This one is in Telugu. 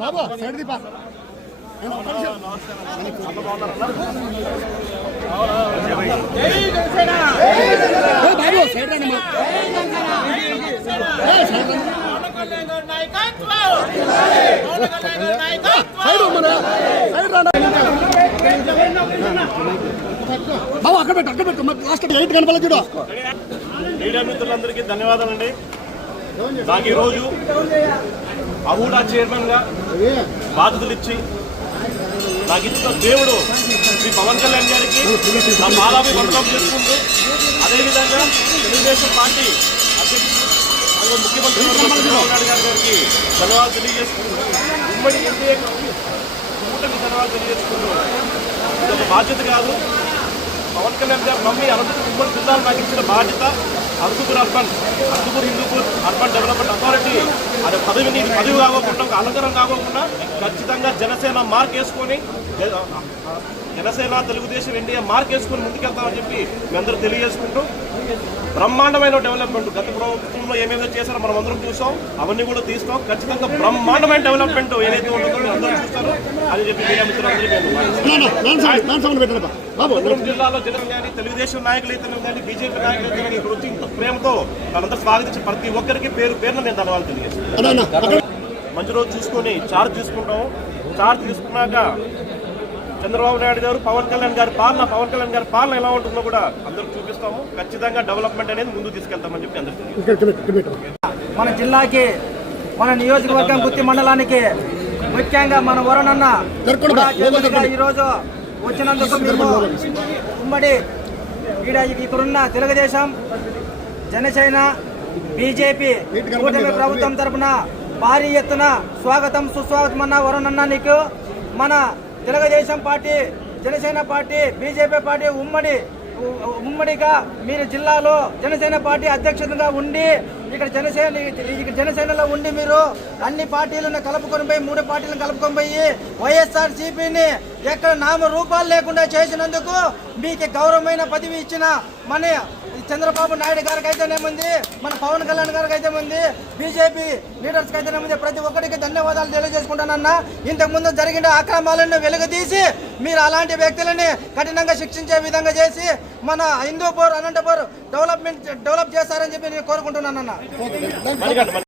బాబు సైడ్ ది బాబు సైడ్ రండి సైడ్ సైడ్ రండి. బాబు అక్కడ పెట్టు అక్కడ పెట్టు. మరి లాస్ట్ ఎయిట్ కనపడలేదు చూడు. మీడియా మిత్రులందరికీ ధన్యవాదాలండి నాకు ఈరోజు అహూడా చైర్మన్గా బాధ్యతలు ఇచ్చి నాకు ఇచ్చిన దేవుడు శ్రీ పవన్ కళ్యాణ్ గారికి నా మాలాభి పాలాభివందనం చేసుకుంటూ అదేవిధంగా తెలుగుదేశం పార్టీ అధ్యక్షుడు ముఖ్యమంత్రి చంద్రబాబు నాయుడు గారికి ధన్యవాదాలు తెలియజేసుకుంటూ ఉమ్మడి ఎన్డీఏ కూటమి ధన్యవాదాలు తెలియజేసుకుంటున్నాను ఇది ఒక బాధ్యత కాదు. పవన్ కళ్యాణ్ గారు నమ్మి అనంతపురం ఉమ్మడి జిల్లాలో నాకు ఇచ్చిన బాధ్యత Anantapur urban Anantapur Hindupur urban development authority అది పదవిని పదవి కాకోకుండా ఒక అలంకరణ కాకోకుండా ఖచ్చితంగా జనసేన మార్క్ వేసుకొని జనసేన తెలుగుదేశం ఎన్డీఏ మార్క్ వేసుకొని ముందుకెళ్తామని చెప్పి మీ అందరూ తెలియజేసుకుంటూ బ్రహ్మాండమైన డెవలప్మెంట్ గత ప్రభుత్వంలో ఏమేదో చేశారో మనం అందరం చూసాం అవన్నీ కూడా తీస్తాం. ఖచ్చితంగా బ్రహ్మాండమైన డెవలప్మెంట్ ఏదైతే ఉంటుందో అందరూ చూస్తారు అని చెప్పి జిల్లాలో జనం కానీ తెలుగుదేశం నాయకులు అయితే కానీ బీజేపీ నాయకులు అయితే కానీ ఇక్కడ వచ్చి ఇంత ప్రేమతో వాళ్ళందరూ స్వాగతించి ప్రతి ఒక్కరికి పేరు పేరున నేను ధన్యవాదాలు తెలియజేస్తాను మంచి రోజు చూసుకొని చార్జ్ తీసుకుంటాం చార్జ్ తీసుకున్నాక చంద్రబాబు నాయుడు గారు పవన్ కళ్యాణ్ గారి పాలన పవన్ కళ్యాణ్ గారి పాలన ఎలా ఉంటుందో కూడా అందరూ చూపిస్తాము. ఖచ్చితంగా డెవలప్మెంట్ అనేది ముందుకు తీసుకెళ్తామని చెప్పి అందరికీ. ఇక్కడ ఇక్కడ ఇక్కడ. మన జిల్లాకి మన నియోజకవర్గం గుత్తి మండలానికి ముఖ్యంగా మన వరుణన్న ఈరోజు వచ్చినందుకు మేము ఉమ్మడి ఈడ ఇక్కడున్న తెలుగుదేశం జనసేన బీజేపీ కూటమి ప్రభుత్వం తరపున భారీ ఎత్తున స్వాగతం సుస్వాగతం అన్న వరుణన్న నీకు. మన Telugu Desam party Janasena party BJP party ఉమ్మడి ఉమ్మడిగా మీరు జిల్లాలో జనసేన పార్టీ అధ్యక్షతగా ఉండి ఇక్కడ జనసేన ఇక్కడ జనసేనలో ఉండి మీరు అన్ని పార్టీలను కలుపుకొని పోయి మూడు పార్టీలను కలుపుకొని పోయి వైఎస్ఆర్ సిపిని ఎక్కడ నామ రూపాలు లేకుండా చేసినందుకు మీకు గౌరవమైన పదవి ఇచ్చిన మన చంద్రబాబు నాయుడు గారికి అయితేనేముంది మన పవన్ కళ్యాణ్ గారికి అయితే ఉంది బీజేపీ లీడర్స్కి అయితేనేముంది ప్రతి ఒక్కరికి ధన్యవాదాలు తెలియజేసుకుంటానన్నా. ఇంతకు ముందు జరిగిన అక్రమాలను వెలుగుతీసి మీరు అలాంటి వ్యక్తులని కఠినంగా శిక్షించే విధంగా చేసి మన హిందూపూర్ అనంతపూర్ డెవలప్మెంట్ డెవలప్ చేస్తారని చెప్పి నేను కోరుకుంటున్నానన్నా.